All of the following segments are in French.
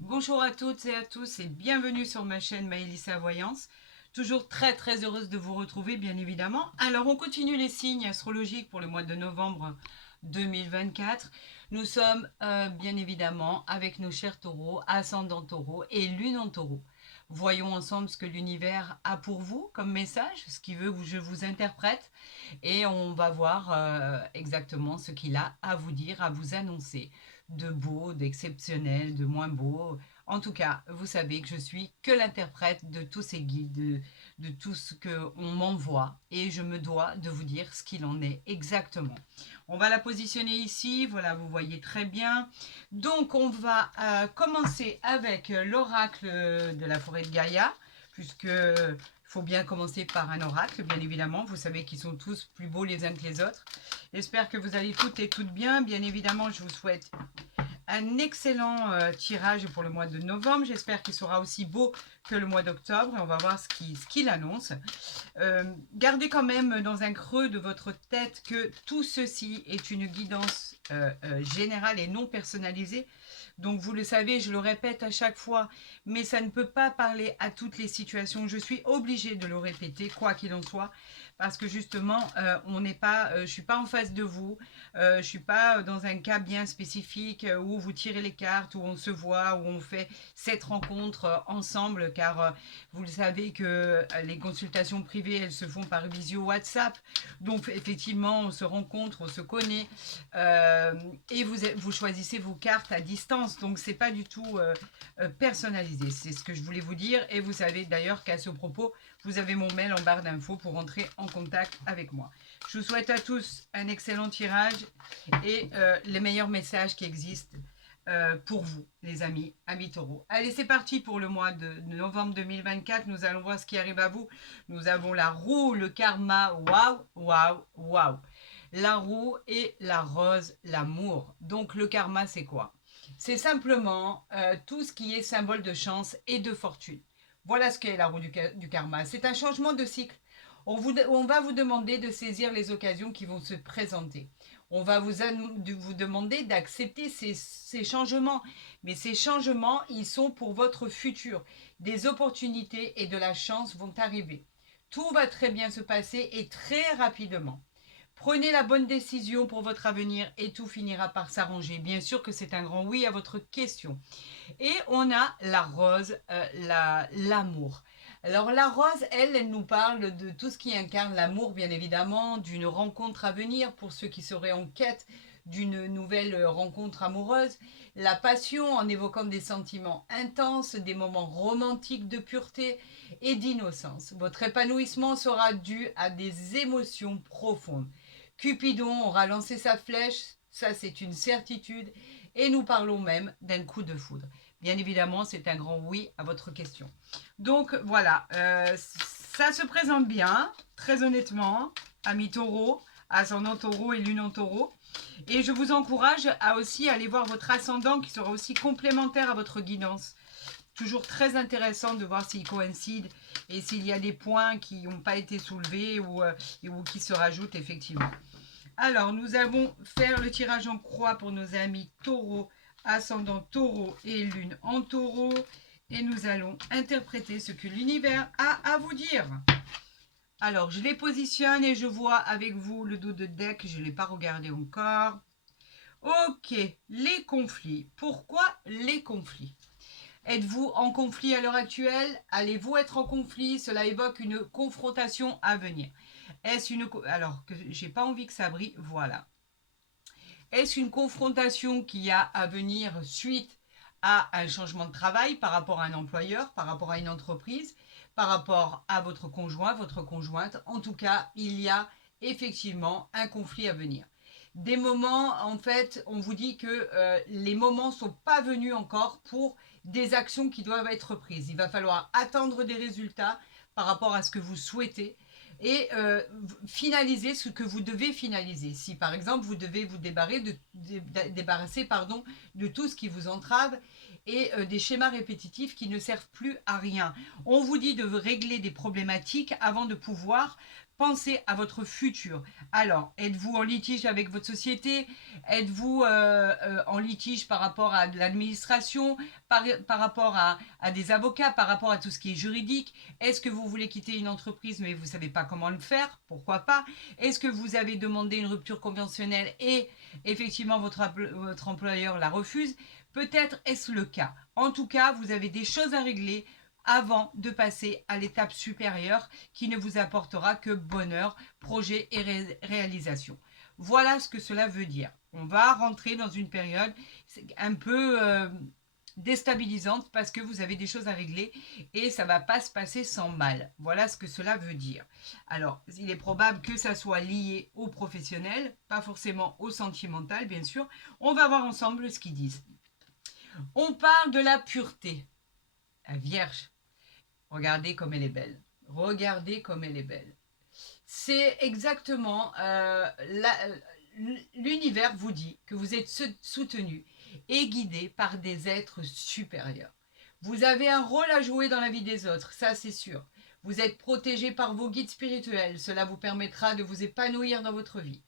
Bonjour à toutes et à tous et bienvenue sur ma chaîne Maëlissa Voyance. Toujours très heureuse de vous retrouver bien évidemment. Alors on continue les signes astrologiques pour le mois de novembre 2024. Nous sommes bien évidemment avec nos chers taureaux, ascendant taureau et lune en taureau. Voyons ensemble ce que l'univers a pour vous comme message, ce qu'il veut que je vous interprète et on va voir exactement ce qu'il a à vous dire, à vous annoncer de beau, d'exceptionnel, de moins beau. En tout cas, vous savez que je suis que l'interprète de tous ces guides, de tout ce qu'on m'envoie et je me dois de vous dire ce qu'il en est exactement. On va la positionner ici, voilà, vous voyez très bien. Donc, on va commencer avec l'oracle de la forêt de Gaïa, puisque il faut bien commencer par un oracle, bien évidemment. Vous savez qu'ils sont tous plus beaux les uns que les autres. J'espère que vous allez toutes et toutes bien. Bien évidemment, je vous souhaite un excellent tirage pour le mois de novembre. J'espère qu'il sera aussi beau que le mois d'octobre. On va voir ce qu'il annonce. Gardez quand même dans un creux de votre tête que tout ceci est une guidance générale et non personnalisée. Donc vous le savez, je le répète à chaque fois, mais ça ne peut pas parler à toutes les situations. Je suis obligée de le répéter, quoi qu'il en soit, parce que justement, on n'est pas, je suis pas en face de vous, je suis pas dans un cas bien spécifique où vous tirez les cartes, où on se voit, où on fait cette rencontre ensemble, car vous le savez que les consultations privées, elles se font par visio WhatsApp. Donc effectivement, on se rencontre, on se connaît et vous choisissez vos cartes à distance. Donc c'est pas du tout personnalisé. C'est ce que je voulais vous dire. Et vous savez d'ailleurs qu'à ce propos, vous avez mon mail en barre d'infos pour entrer en contact avec moi. Je vous souhaite à tous un excellent tirage et les meilleurs messages qui existent pour vous, les amis taureaux. Allez, c'est parti pour le mois de novembre 2024. Nous allons voir ce qui arrive à vous. Nous avons la roue, le karma, waouh. La roue et la rose, l'amour. Donc le karma, c'est quoi? C'est simplement tout ce qui est symbole de chance et de fortune. Voilà ce qu'est la roue du karma. C'est un changement de cycle. On va vous demander de saisir les occasions qui vont se présenter. On va vous demander d'accepter ces changements. Mais ces changements, ils sont pour votre futur. Des opportunités et de la chance vont arriver. Tout va très bien se passer et très rapidement. Prenez la bonne décision pour votre avenir et tout finira par s'arranger. Bien sûr que c'est un grand oui à votre question. Et on a la rose, l'amour. Alors la rose, elle nous parle de tout ce qui incarne l'amour, bien évidemment, d'une rencontre à venir pour ceux qui seraient en quête d'une nouvelle rencontre amoureuse, la passion en évoquant des sentiments intenses, des moments romantiques de pureté et d'innocence. Votre épanouissement sera dû à des émotions profondes. Cupidon aura lancé sa flèche, ça c'est une certitude, et nous parlons même d'un coup de foudre. Bien évidemment, c'est un grand oui à votre question. Donc voilà, ça se présente bien, très honnêtement, amis taureau, ascendant taureau et lune en taureau. Et je vous encourage à aussi aller voir votre ascendant qui sera aussi complémentaire à votre guidance. Toujours très intéressant de voir s'ils coïncident et s'il y a des points qui n'ont pas été soulevés ou qui se rajoutent effectivement. Alors, nous allons faire le tirage en croix pour nos amis taureaux, ascendant taureau et lune en taureau. Et nous allons interpréter ce que l'univers a à vous dire. Alors, je les positionne et je vois avec vous le dos de deck. Je ne l'ai pas regardé encore. Ok, les conflits. Pourquoi les conflits? Êtes-vous en conflit à l'heure actuelle? Allez-vous être en conflit? Cela évoque une confrontation à venir. Est-ce une... Alors, que j'ai pas envie que ça brille, voilà. Est-ce une confrontation qui a à venir suite à un changement de travail par rapport à un employeur, par rapport à une entreprise, par rapport à votre conjoint, votre conjointe? En tout cas, il y a effectivement un conflit à venir. Des moments, en fait, on vous dit que les moments ne sont pas venus encore pour des actions qui doivent être prises. Il va falloir attendre des résultats par rapport à ce que vous souhaitez et finaliser ce que vous devez finaliser. Si par exemple vous devez vous débarrasser de tout ce qui vous entrave et des schémas répétitifs qui ne servent plus à rien. On vous dit de régler des problématiques avant de pouvoir penser à votre futur. Alors, êtes-vous en litige avec votre société? Êtes-vous en litige par rapport à de l'administration, par rapport à des avocats, par rapport à tout ce qui est juridique? Est-ce que vous voulez quitter une entreprise mais vous ne savez pas comment le faire? Pourquoi pas? Est-ce que vous avez demandé une rupture conventionnelle et effectivement votre employeur la refuse? Peut-être est-ce le cas. En tout cas, vous avez des choses à régler avant de passer à l'étape supérieure qui ne vous apportera que bonheur, projet et réalisation. Voilà ce que cela veut dire. On va rentrer dans une période un peu déstabilisante parce que vous avez des choses à régler et ça ne va pas se passer sans mal. Voilà ce que cela veut dire. Alors, il est probable que ça soit lié au professionnel, pas forcément au sentimental, bien sûr. On va voir ensemble ce qu'ils disent. On parle de la pureté. La Vierge, regardez comme elle est belle. Regardez comme elle est belle. C'est exactement l'univers vous dit que vous êtes soutenu et guidé par des êtres supérieurs. Vous avez un rôle à jouer dans la vie des autres, ça c'est sûr. Vous êtes protégé par vos guides spirituels, cela vous permettra de vous épanouir dans votre vie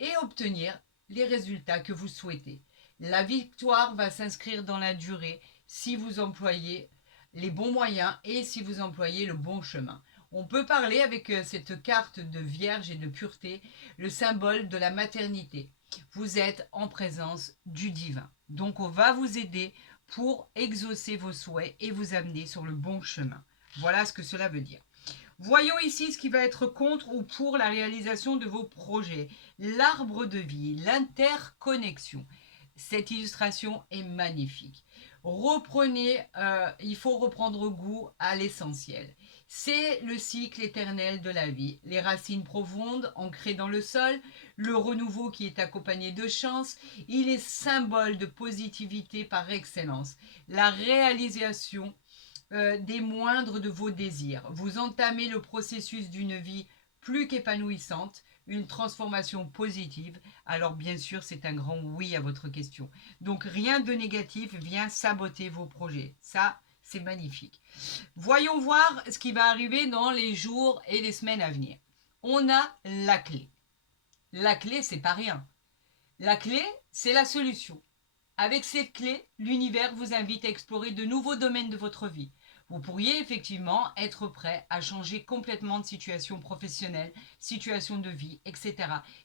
et obtenir les résultats que vous souhaitez. La victoire va s'inscrire dans la durée si vous employez les bons moyens et si vous employez le bon chemin. On peut parler avec cette carte de vierge et de pureté, le symbole de la maternité. Vous êtes en présence du divin. Donc on va vous aider pour exaucer vos souhaits et vous amener sur le bon chemin. Voilà ce que cela veut dire. Voyons ici ce qui va être contre ou pour la réalisation de vos projets. L'arbre de vie, l'interconnexion. Cette illustration est magnifique. Reprenez, il faut reprendre goût à l'essentiel. C'est le cycle éternel de la vie. Les racines profondes ancrées dans le sol, le renouveau qui est accompagné de chance, il est symbole de positivité par excellence. La réalisation des moindres de vos désirs. Vous entamez le processus d'une vie plus qu'épanouissante, une transformation positive. Alors bien sûr, c'est un grand oui à votre question. Donc rien de négatif vient saboter vos projets. Ça, c'est magnifique. Voyons voir ce qui va arriver dans les jours et les semaines à venir. On a la clé. La clé, c'est pas rien. La clé, c'est la solution. Avec cette clé, l'univers vous invite à explorer de nouveaux domaines de votre vie. Vous pourriez effectivement être prêt à changer complètement de situation professionnelle, situation de vie, etc.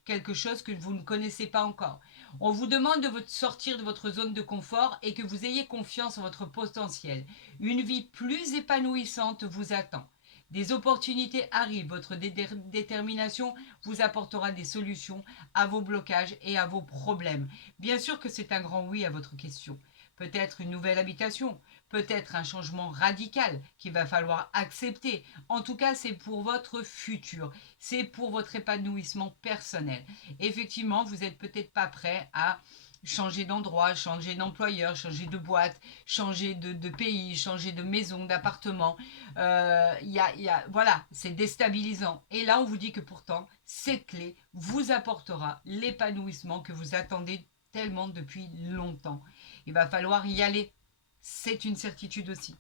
Quelque chose que vous ne connaissez pas encore. On vous demande de sortir de votre zone de confort et que vous ayez confiance en votre potentiel. Une vie plus épanouissante vous attend. Des opportunités arrivent, votre détermination vous apportera des solutions à vos blocages et à vos problèmes. Bien sûr que c'est un grand oui à votre question. Peut-être une nouvelle habitation, peut-être un changement radical qu'il va falloir accepter. En tout cas, c'est pour votre futur, c'est pour votre épanouissement personnel. Effectivement, vous n'êtes peut-être pas prêt à changer d'endroit, changer d'employeur, changer de boîte, changer de pays, changer de maison, d'appartement. Voilà, c'est déstabilisant. Et là, on vous dit que pourtant, cette clé vous apportera l'épanouissement que vous attendez tellement depuis longtemps. Il va falloir y aller. C'est une certitude aussi.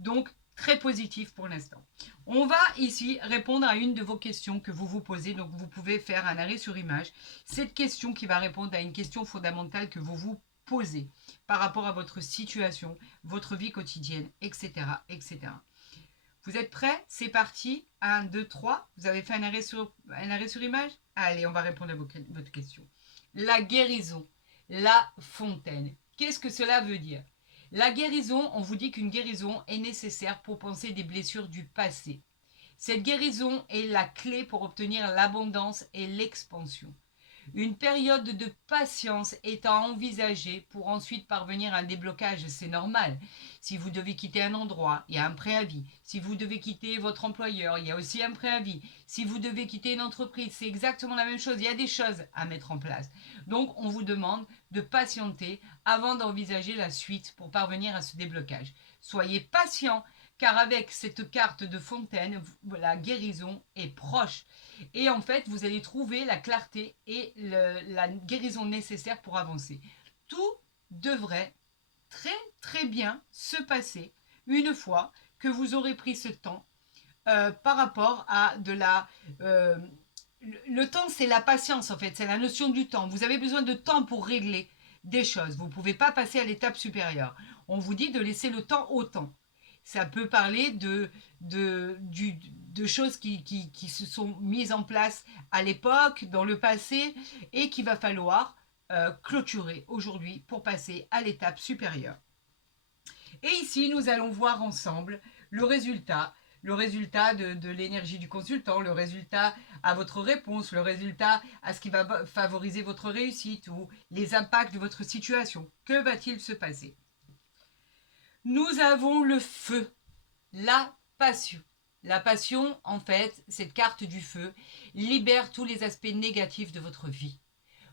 Donc, très positif pour l'instant. On va ici répondre à une de vos questions que vous vous posez. Donc, vous pouvez faire un arrêt sur image. Cette question qui va répondre à une question fondamentale que vous vous posez par rapport à votre situation, votre vie quotidienne, etc., etc. Vous êtes prêts? C'est parti. 1, 2, 3. Vous avez fait un arrêt sur image? Allez, on va répondre à votre question. La guérison, la fontaine. Qu'est-ce que cela veut dire? La guérison, on vous dit qu'une guérison est nécessaire pour penser des blessures du passé. Cette guérison est la clé pour obtenir l'abondance et l'expansion. Une période de patience est à envisager pour ensuite parvenir à un déblocage, c'est normal. Si vous devez quitter un endroit, il y a un préavis. Si vous devez quitter votre employeur, il y a aussi un préavis. Si vous devez quitter une entreprise, c'est exactement la même chose. Il y a des choses à mettre en place. Donc, on vous demande de patienter avant d'envisager la suite pour parvenir à ce déblocage. Soyez patient, car avec cette carte de fontaine, la guérison est proche. Et en fait, vous allez trouver la clarté et la guérison nécessaire pour avancer. Tout devrait très très bien se passer une fois que vous aurez pris ce temps par rapport à de la... le temps, c'est la patience en fait, c'est la notion du temps. Vous avez besoin de temps pour régler des choses. Vous ne pouvez pas passer à l'étape supérieure. On vous dit de laisser le temps au temps. Ça peut parler de choses qui se sont mises en place à l'époque, dans le passé, et qu'il va falloir clôturer aujourd'hui pour passer à l'étape supérieure. Et ici, nous allons voir ensemble le résultat de l'énergie du consultant, le résultat à votre réponse, le résultat à ce qui va favoriser votre réussite ou les impacts de votre situation. Que va-t-il se passer? Nous avons le feu, la passion. La passion, en fait, cette carte du feu, libère tous les aspects négatifs de votre vie.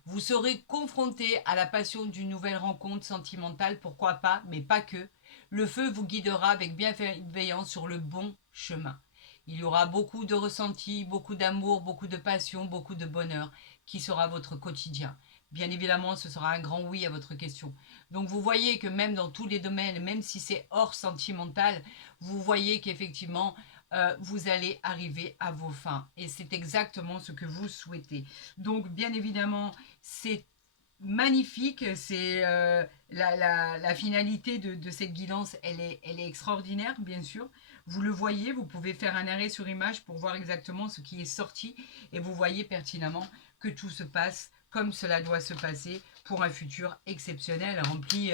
Vous serez confronté à la passion d'une nouvelle rencontre sentimentale, pourquoi pas, mais pas que. Le feu vous guidera avec bienveillance sur le bon chemin. Il y aura beaucoup de ressenti, beaucoup d'amour, beaucoup de passion, beaucoup de bonheur qui sera votre quotidien. Bien évidemment, ce sera un grand oui à votre question. Donc vous voyez que même dans tous les domaines, même si c'est hors sentimental, vous voyez qu'effectivement, vous allez arriver à vos fins. Et c'est exactement ce que vous souhaitez. Donc bien évidemment, c'est magnifique, c'est la finalité de cette guidance, elle est extraordinaire, bien sûr. Vous le voyez, vous pouvez faire un arrêt sur image pour voir exactement ce qui est sorti et vous voyez pertinemment que tout se passe comme cela doit se passer pour un futur exceptionnel, rempli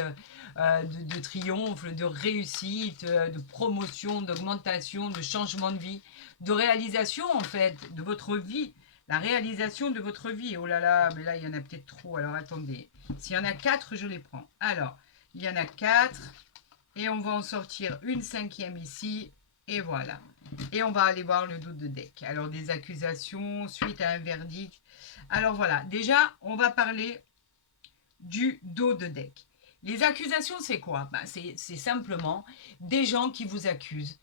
de triomphe, de réussite, de promotion, d'augmentation, de changement de vie, de réalisation en fait de votre vie. La réalisation de votre vie. Oh là là, mais là, il y en a peut-être trop. Alors, attendez. S'il y en a 4, je les prends. Alors, il y en a 4. Et on va en sortir une 5e ici. Et voilà. Et on va aller voir le dos de deck. Alors, des accusations suite à un verdict. Alors, voilà. Déjà, on va parler du dos de deck. Les accusations, c'est quoi? C'est simplement des gens qui vous accusent.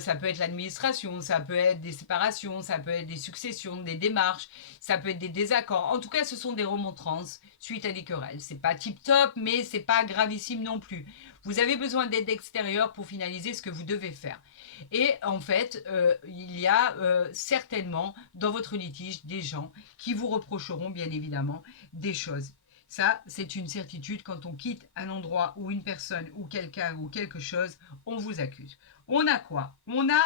Ça peut être l'administration, ça peut être des séparations, ça peut être des successions, des démarches, ça peut être des désaccords. En tout cas, ce sont des remontrances suite à des querelles. C'est pas tip top, mais c'est pas gravissime non plus. Vous avez besoin d'aide extérieure pour finaliser ce que vous devez faire. Et en fait, il y a certainement dans votre litige des gens qui vous reprocheront bien évidemment des choses. Ça, c'est une certitude. Quand on quitte un endroit ou une personne ou quelqu'un ou quelque chose, on vous accuse. On a quoi? On a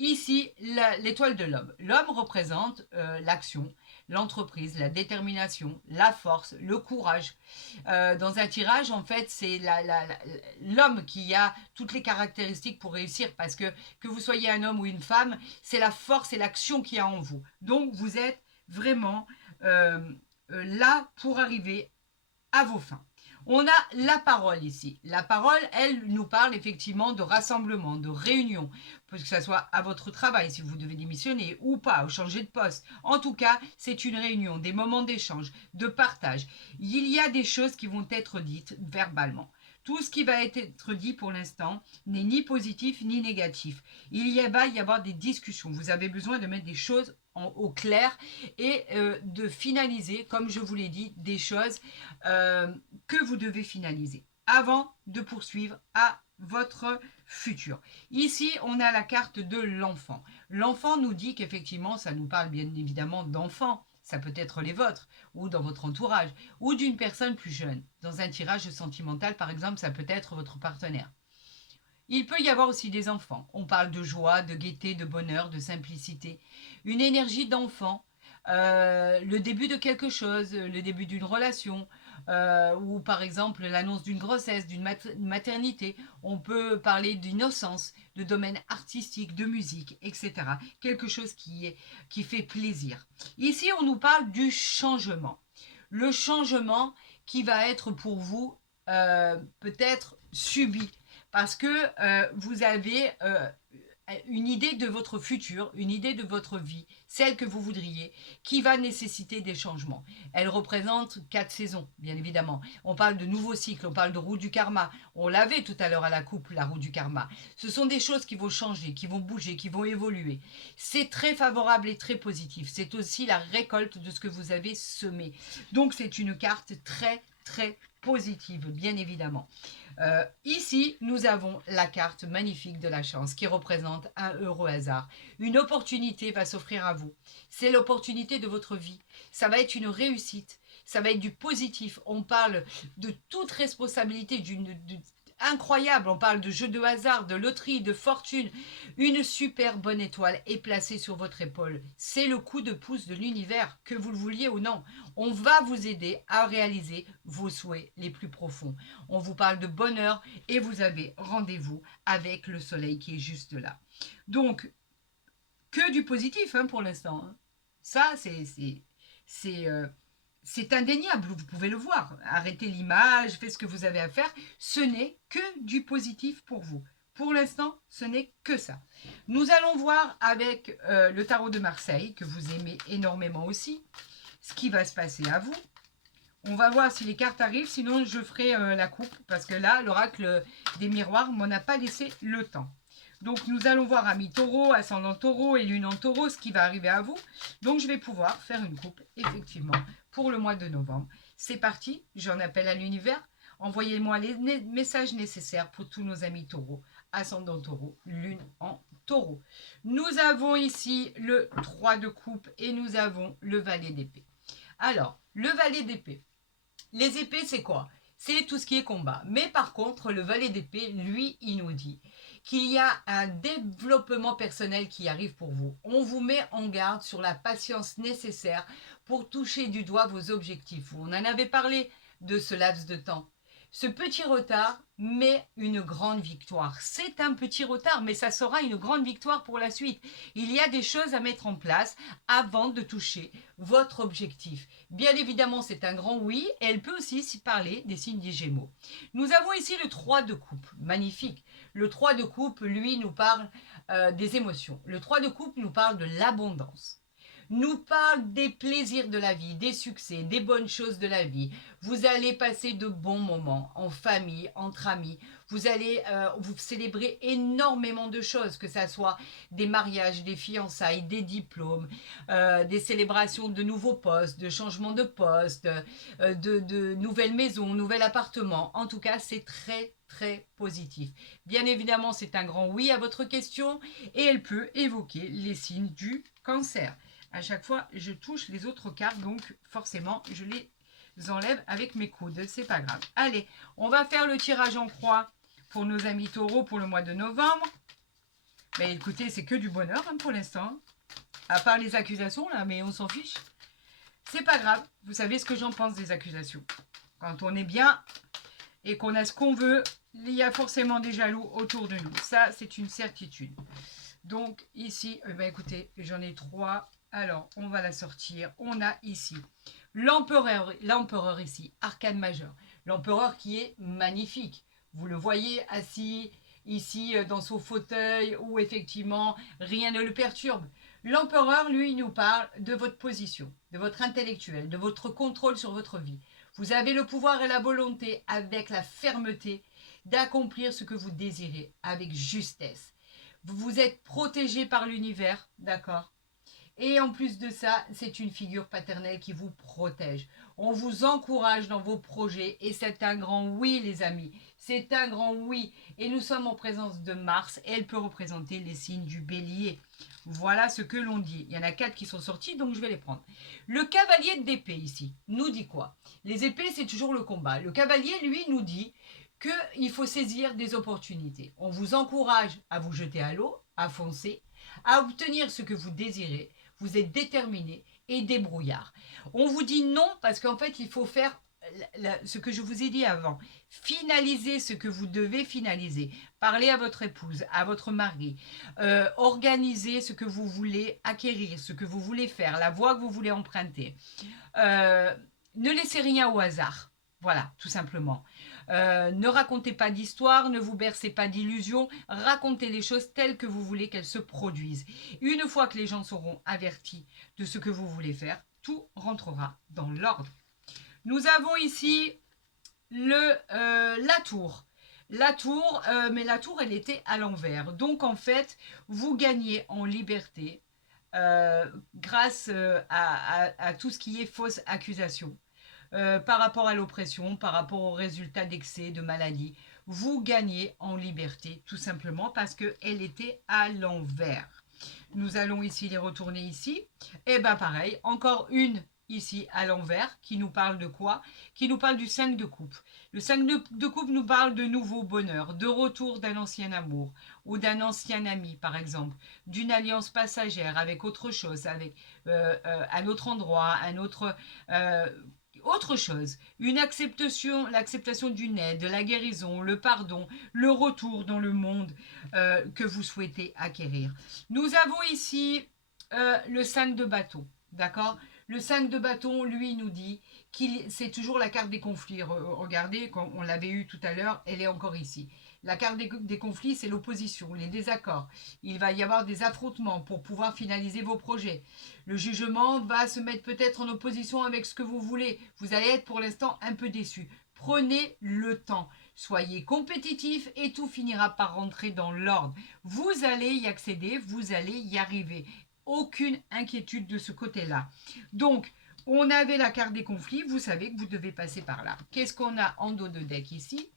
ici l'étoile de l'homme. L'homme représente l'action, l'entreprise, la détermination, la force, le courage. Dans un tirage, en fait, c'est l'homme qui a toutes les caractéristiques pour réussir parce que vous soyez un homme ou une femme, c'est la force et l'action qu'il y a en vous. Donc, vous êtes vraiment là pour arriver à vos fins. On a la parole ici. La parole, elle nous parle effectivement de rassemblement, de réunion, que ce soit à votre travail, si vous devez démissionner ou pas, ou changer de poste. En tout cas, c'est une réunion, des moments d'échange, de partage. Il y a des choses qui vont être dites verbalement. Tout ce qui va être dit pour l'instant n'est ni positif ni négatif. Va y avoir des discussions. Vous avez besoin de mettre des choses au clair et de finaliser, comme je vous l'ai dit, des choses que vous devez finaliser avant de poursuivre à votre futur. Ici, on a la carte de l'enfant. L'enfant nous dit qu'effectivement, ça nous parle bien évidemment d'enfants. Ça peut être les vôtres, ou dans votre entourage, ou d'une personne plus jeune. Dans un tirage sentimental, par exemple, ça peut être votre partenaire. Il peut y avoir aussi des enfants. On parle de joie, de gaieté, de bonheur, de simplicité. Une énergie d'enfant, le début de quelque chose, le début d'une relation, ou par exemple l'annonce d'une grossesse, d'une maternité. On peut parler d'innocence, de domaine artistique, de musique, etc. Quelque chose qui fait plaisir. Ici, on nous parle du changement. Le changement qui va être pour vous peut-être subi parce que vous avez une idée de votre futur, une idée de votre vie, celle que vous voudriez, qui va nécessiter des changements. Elle représente 4 saisons, bien évidemment. On parle de nouveaux cycles, on parle de roue du karma. On l'avait tout à l'heure à la coupe, la roue du karma. Ce sont des choses qui vont changer, qui vont bouger, qui vont évoluer. C'est très favorable et très positif. C'est aussi la récolte de ce que vous avez semé. Donc c'est une carte très, très positive, bien évidemment. Ici, nous avons la carte magnifique de la chance qui représente un heureux hasard. Une opportunité va s'offrir à vous. C'est l'opportunité de votre vie. Ça va être une réussite. Ça va être du positif. On parle de toute responsabilité, incroyable. On parle de jeu de hasard, de loterie, de fortune. Une super bonne étoile est placée sur votre épaule. C'est le coup de pouce de l'univers, que vous le vouliez ou non. On va vous aider à réaliser vos souhaits les plus profonds. On vous parle de bonheur et vous avez rendez-vous avec le soleil qui est juste là. Donc, que du positif hein, pour l'instant. Hein. Ça, c'est indéniable, vous pouvez le voir. Arrêtez l'image, faites ce que vous avez à faire. Ce n'est que du positif pour vous. Pour l'instant, ce n'est que ça. Nous allons voir avec le tarot de Marseille, que vous aimez énormément aussi, ce qui va se passer à vous. On va voir si les cartes arrivent, sinon je ferai la coupe, parce que là, l'oracle des miroirs m'en a pas laissé le temps. Donc nous allons voir ami taureau, ascendant taureau et lune en taureau, ce qui va arriver à vous. Donc je vais pouvoir faire une coupe, effectivement, pour le mois de novembre. C'est parti, j'en appelle à l'univers. Envoyez-moi les messages nécessaires pour tous nos amis taureaux, ascendant taureau, lune en taureau. Nous avons ici le 3 de coupe et nous avons le valet d'épée. Alors, le valet d'épée. Les épées, c'est quoi? C'est tout ce qui est combat. Mais par contre, le valet d'épée, lui, il nous dit qu'il y a un développement personnel qui arrive pour vous. On vous met en garde sur la patience nécessaire pour toucher du doigt vos objectifs. On en avait parlé de ce laps de temps. Ce petit retard met une grande victoire. C'est un petit retard, mais ça sera une grande victoire pour la suite. Il y a des choses à mettre en place avant de toucher votre objectif. Bien évidemment, c'est un grand oui, et elle peut aussi parler des signes des Gémeaux. Nous avons ici le 3 de coupe, magnifique. Le 3 de coupe, lui, nous parle des émotions. Le 3 de coupe nous parle de l'abondance. Nous parle des plaisirs de la vie, des succès, des bonnes choses de la vie. Vous allez passer de bons moments en famille, entre amis. Vous allez vous célébrer énormément de choses, que ce soit des mariages, des fiançailles, des diplômes, des célébrations de nouveaux postes, de changements de poste, de nouvelles maisons, nouvel appartement. En tout cas, c'est très très positif. Bien évidemment, c'est un grand oui à votre question et elle peut évoquer les signes du cancer. À chaque fois, je touche les autres cartes, donc forcément, je les enlève avec mes coudes. C'est pas grave. Allez, on va faire le tirage en croix pour nos amis taureaux pour le mois de novembre. Mais écoutez, c'est que du bonheur hein, pour l'instant. À part les accusations, là, mais on s'en fiche. C'est pas grave. Vous savez ce que j'en pense des accusations. Quand on est bien et qu'on a ce qu'on veut, il y a forcément des jaloux autour de nous. Ça, c'est une certitude. Donc, ici, écoutez, j'en ai 3. Alors, on va la sortir. On a ici l'empereur ici, arcane majeur. L'empereur qui est magnifique. Vous le voyez assis ici dans son fauteuil où effectivement rien ne le perturbe. L'empereur, lui, nous parle de votre position, de votre intellectuel, de votre contrôle sur votre vie. Vous avez le pouvoir et la volonté avec la fermeté d'accomplir ce que vous désirez avec justesse. Vous êtes protégé par l'univers, d'accord? Et en plus de ça, c'est une figure paternelle qui vous protège. On vous encourage dans vos projets et c'est un grand oui, les amis. C'est un grand oui. Et nous sommes en présence de Mars et elle peut représenter les signes du bélier. Voilà ce que l'on dit. Il y en a 4 qui sont sortis, donc je vais les prendre. Le cavalier d'épée ici nous dit quoi? Les épées, c'est toujours le combat. Le cavalier, lui, nous dit qu'il faut saisir des opportunités. On vous encourage à vous jeter à l'eau, à foncer, à obtenir ce que vous désirez. Vous êtes déterminé et débrouillard. On vous dit non parce qu'en fait, il faut faire ce que je vous ai dit avant. Finaliser ce que vous devez finaliser. Parler à votre épouse, à votre mari. Organiser ce que vous voulez acquérir, ce que vous voulez faire, la voie que vous voulez emprunter. Ne laissez rien au hasard. Voilà, tout simplement. Ne racontez pas d'histoire, ne vous bercez pas d'illusions, racontez les choses telles que vous voulez qu'elles se produisent. Une fois que les gens seront avertis de ce que vous voulez faire, tout rentrera dans l'ordre. Nous avons ici la tour. La tour, mais la tour, elle était à l'envers. Donc, en fait, vous gagnez en liberté grâce à tout ce qui est fausse accusation. Par rapport à l'oppression, par rapport aux résultats d'excès, de maladie. vous gagnez en liberté, tout simplement parce qu'elle était à l'envers. Nous allons ici les retourner ici. Et bien pareil, encore une ici à l'envers qui nous parle de quoi? Qui nous parle du 5 de coupe. Le 5 de coupe nous parle de nouveau bonheur, de retour d'un ancien amour ou d'un ancien ami par exemple, d'une alliance passagère avec autre chose, avec un autre endroit, euh, autre chose, une acceptation, l'acceptation d'une aide, de la guérison, le pardon, le retour dans le monde que vous souhaitez acquérir. Nous avons ici le 5 de bâton, d'accord? Le 5 de bâton, lui, nous dit qu'il c'est toujours la carte des conflits. Regardez, on l'avait eu tout à l'heure, elle est encore ici. La carte des conflits, c'est l'opposition, les désaccords. Il va y avoir des affrontements pour pouvoir finaliser vos projets. Le jugement va se mettre peut-être en opposition avec ce que vous voulez. Vous allez être pour l'instant un peu déçu. Prenez le temps. Soyez compétitif et tout finira par rentrer dans l'ordre. Vous allez y accéder, vous allez y arriver. Aucune inquiétude de ce côté-là. Donc, on avait la carte des conflits, vous savez que vous devez passer par là. Qu'est-ce qu'on a en dos de deck ici?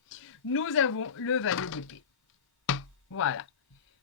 Nous avons le valet d'épée. Voilà.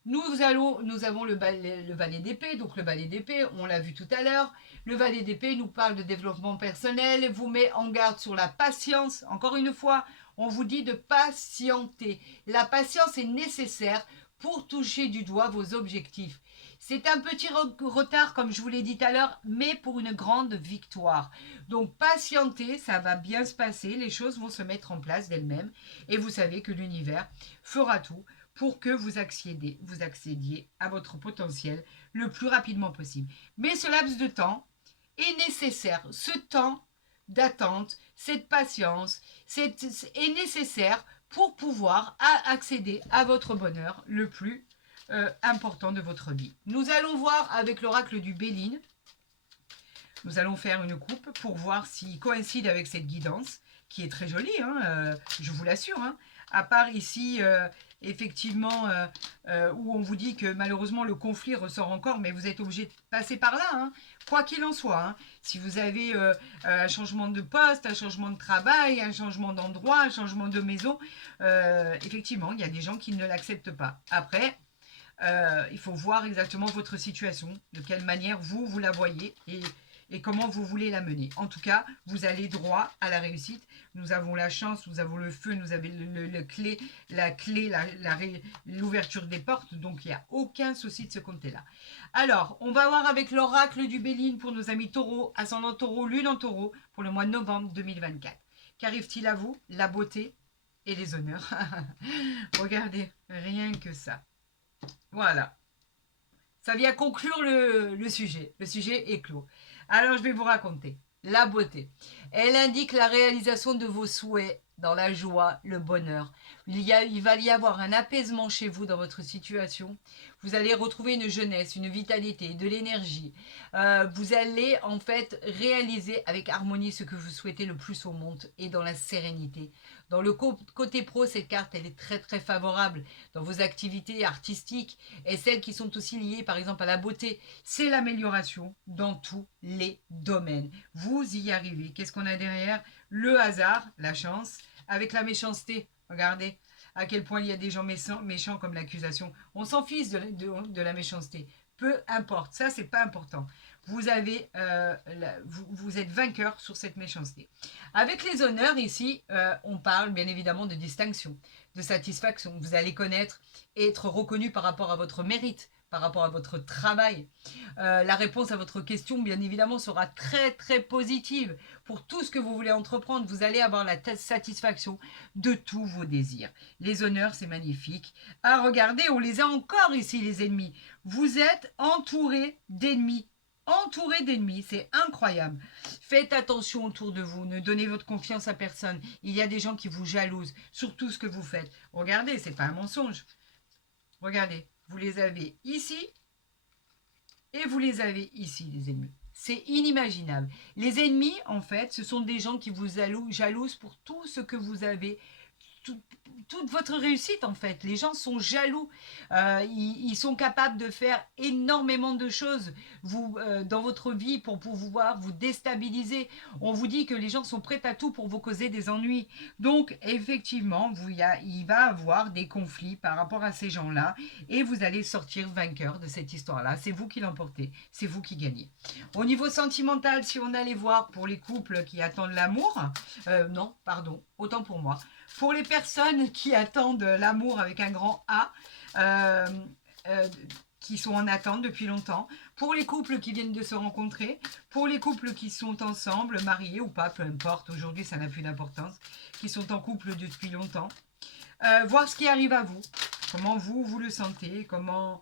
Nous avons le valet d'épée, donc le valet d'épée, on l'a vu tout à l'heure. Le valet d'épée nous parle de développement personnel, vous met en garde sur la patience. Encore une fois, on vous dit de patienter. La patience est nécessaire pour toucher du doigt vos objectifs. C'est un petit retard, comme je vous l'ai dit tout à l'heure, mais pour une grande victoire. Donc patientez, ça va bien se passer, les choses vont se mettre en place d'elles-mêmes. Et vous savez que l'univers fera tout pour que vous accédiez à votre potentiel le plus rapidement possible. Mais ce laps de temps est nécessaire. Ce temps d'attente, cette patience est nécessaire pour pouvoir accéder à votre bonheur le plus important de votre vie. Nous allons voir avec l'oracle du Béline. Nous allons faire une coupe pour voir s'il coïncide avec cette guidance, qui est très jolie, hein, je vous l'assure. Hein. À part ici, effectivement, où on vous dit que malheureusement le conflit ressort encore, mais vous êtes obligé de passer par là, hein, quoi qu'il en soit. Hein. Si vous avez un changement de poste, un changement de travail, un changement d'endroit, un changement de maison, effectivement, il y a des gens qui ne l'acceptent pas. Après, il faut voir exactement votre situation, de quelle manière vous la voyez et comment vous voulez la mener. En tout cas, vous allez droit à la réussite. Nous avons la chance, nous avons le feu, nous avons l'ouverture des portes, donc il n'y a aucun souci de ce côté-là. Alors, on va voir avec l'oracle du Béline pour nos amis taureaux, ascendant taureau, lune en taureau, pour le mois de novembre 2024. Qu'arrive-t-il à vous? La beauté et les honneurs. Regardez, rien que ça. Voilà. Ça vient conclure le sujet. Le sujet est clos. Alors, je vais vous raconter. La beauté. Elle indique la réalisation de vos souhaits dans la joie, le bonheur. Il va y avoir un apaisement chez vous dans votre situation. Vous allez retrouver une jeunesse, une vitalité, de l'énergie. Vous allez en fait réaliser avec harmonie ce que vous souhaitez le plus au monde et dans la sérénité. Dans le côté pro, cette carte, elle est très très favorable dans vos activités artistiques et celles qui sont aussi liées par exemple à la beauté. C'est l'amélioration dans tous les domaines. Vous y arrivez. Qu'est-ce qu'on a derrière? Le hasard, la chance, avec la méchanceté. Regardez à quel point il y a des gens méchants comme l'accusation. On s'en fiche de la méchanceté. Peu importe, ça c'est pas important. Vous êtes vainqueur sur cette méchanceté. Avec les honneurs ici, on parle bien évidemment de distinction, de satisfaction. Vous allez connaître et être reconnu par rapport à votre mérite, par rapport à votre travail. La réponse à votre question, bien évidemment, sera très très positive. Pour tout ce que vous voulez entreprendre, vous allez avoir la satisfaction de tous vos désirs. Les honneurs, c'est magnifique. Ah, regardez, on les a encore ici, les ennemis. Vous êtes entouré d'ennemis. Entouré d'ennemis, c'est incroyable. Faites attention autour de vous, ne donnez votre confiance à personne. Il y a des gens qui vous jalousent sur tout ce que vous faites. Regardez, c'est pas un mensonge. Regardez, vous les avez ici et vous les avez ici, les ennemis. C'est inimaginable. Les ennemis, en fait, ce sont des gens qui vous jalousent pour tout ce que vous avez, toute votre réussite en fait. Les gens sont jaloux. Ils sont capables de faire énormément de choses dans votre vie pour pouvoir vous déstabiliser. On vous dit que les gens sont prêts à tout pour vous causer des ennuis. Donc effectivement, il va avoir des conflits par rapport à ces gens-là et vous allez sortir vainqueur de cette histoire-là. C'est vous qui l'emportez, c'est vous qui gagnez. Au niveau sentimental, si on allait voir pour les couples qui attendent l'amour, non, pardon, autant pour moi. Pour les personnes qui attendent l'amour avec un grand A, euh, euh, qui sont en attente depuis longtemps, pour les couples qui viennent de se rencontrer, pour les couples qui sont ensemble, mariés ou pas, peu importe, aujourd'hui ça n'a plus d'importance, qui sont en couple depuis longtemps, voir ce qui arrive à vous, comment vous le sentez, comment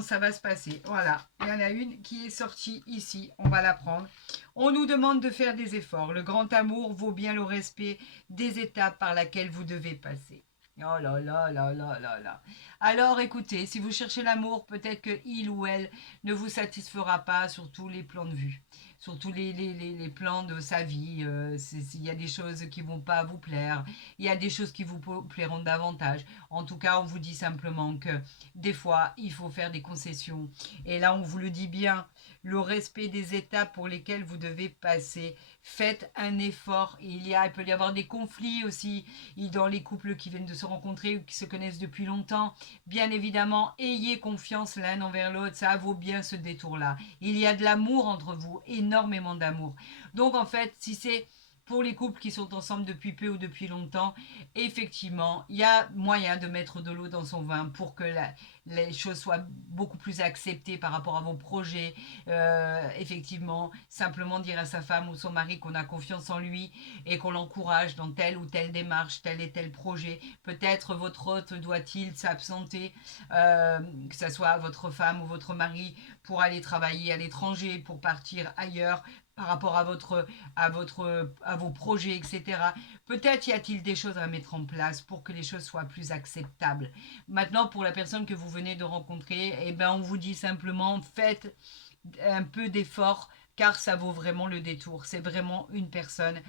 ça va se passer. Voilà, il y en a une qui est sortie ici, on va la prendre. On nous demande de faire des efforts. Le grand amour vaut bien le respect des étapes par lesquelles vous devez passer. Oh là là là là là là. Alors écoutez, si vous cherchez l'amour, peut-être que il ou elle ne vous satisfera pas sur tous les plans de vue, sur tous les plans de sa vie. Il y a des choses qui vont pas vous plaire, il y a des choses qui vous plairont davantage. En tout cas, on vous dit simplement que des fois, il faut faire des concessions. Et là, on vous le dit bien, le respect des étapes pour lesquelles vous devez passer. Faites un effort. Il peut y avoir des conflits aussi dans les couples qui viennent de se rencontrer ou qui se connaissent depuis longtemps. Bien évidemment, ayez confiance l'un envers l'autre. Ça vaut bien ce détour-là. Il y a de l'amour entre vous, énormément d'amour. Donc en fait, si c'est pour les couples qui sont ensemble depuis peu ou depuis longtemps, effectivement, il y a moyen de mettre de l'eau dans son vin pour que les choses soient beaucoup plus acceptées par rapport à vos projets. Effectivement, simplement dire à sa femme ou son mari qu'on a confiance en lui et qu'on l'encourage dans telle ou telle démarche, tel et tel projet. Peut-être votre hôte doit-il s'absenter, que ce soit votre femme ou votre mari, pour aller travailler à l'étranger, pour partir ailleurs par rapport à vos projets, etc. Peut-être y a-t-il des choses à mettre en place pour que les choses soient plus acceptables. Maintenant, pour la personne que vous venez de rencontrer, eh ben, on vous dit simplement faites un peu d'effort car ça vaut vraiment le détour. C'est vraiment une personne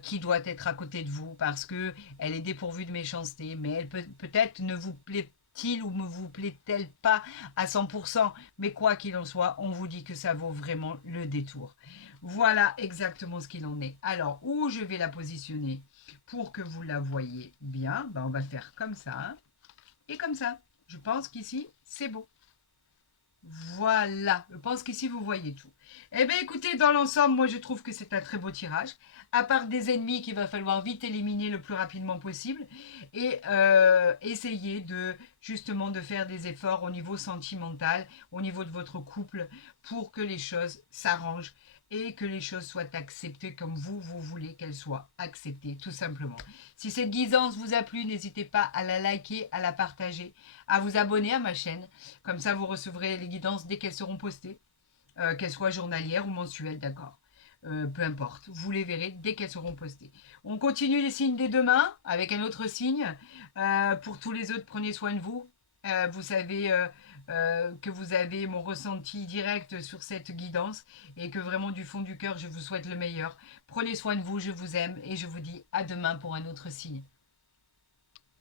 qui doit être à côté de vous parce que elle est dépourvue de méchanceté, mais elle peut-être ne vous plaît-il ou ne vous plaît-elle pas à 100%, mais quoi qu'il en soit, on vous dit que ça vaut vraiment le détour. Voilà exactement ce qu'il en est. Alors, où je vais la positionner pour que vous la voyez bien, ben on va faire comme ça hein, et comme ça. Je pense qu'ici, c'est beau. Voilà, je pense qu'ici vous voyez tout. Eh bien écoutez, dans l'ensemble, moi je trouve que c'est un très beau tirage. À part des ennemis qu'il va falloir vite éliminer le plus rapidement possible. Et essayer justement de faire des efforts au niveau sentimental, au niveau de votre couple, pour que les choses s'arrangent et que les choses soient acceptées comme vous voulez qu'elles soient acceptées, tout simplement. Si cette guidance vous a plu, n'hésitez pas à la liker, à la partager, à vous abonner à ma chaîne. Comme ça, vous recevrez les guidances dès qu'elles seront postées, qu'elles soient journalières ou mensuelles, d'accord. Peu importe, vous les verrez dès qu'elles seront postées. On continue les signes dès demain avec un autre signe. Pour tous les autres, prenez soin de vous. Vous savez que vous avez mon ressenti direct sur cette guidance et que vraiment du fond du cœur, je vous souhaite le meilleur. Prenez soin de vous, je vous aime et je vous dis à demain pour un autre signe.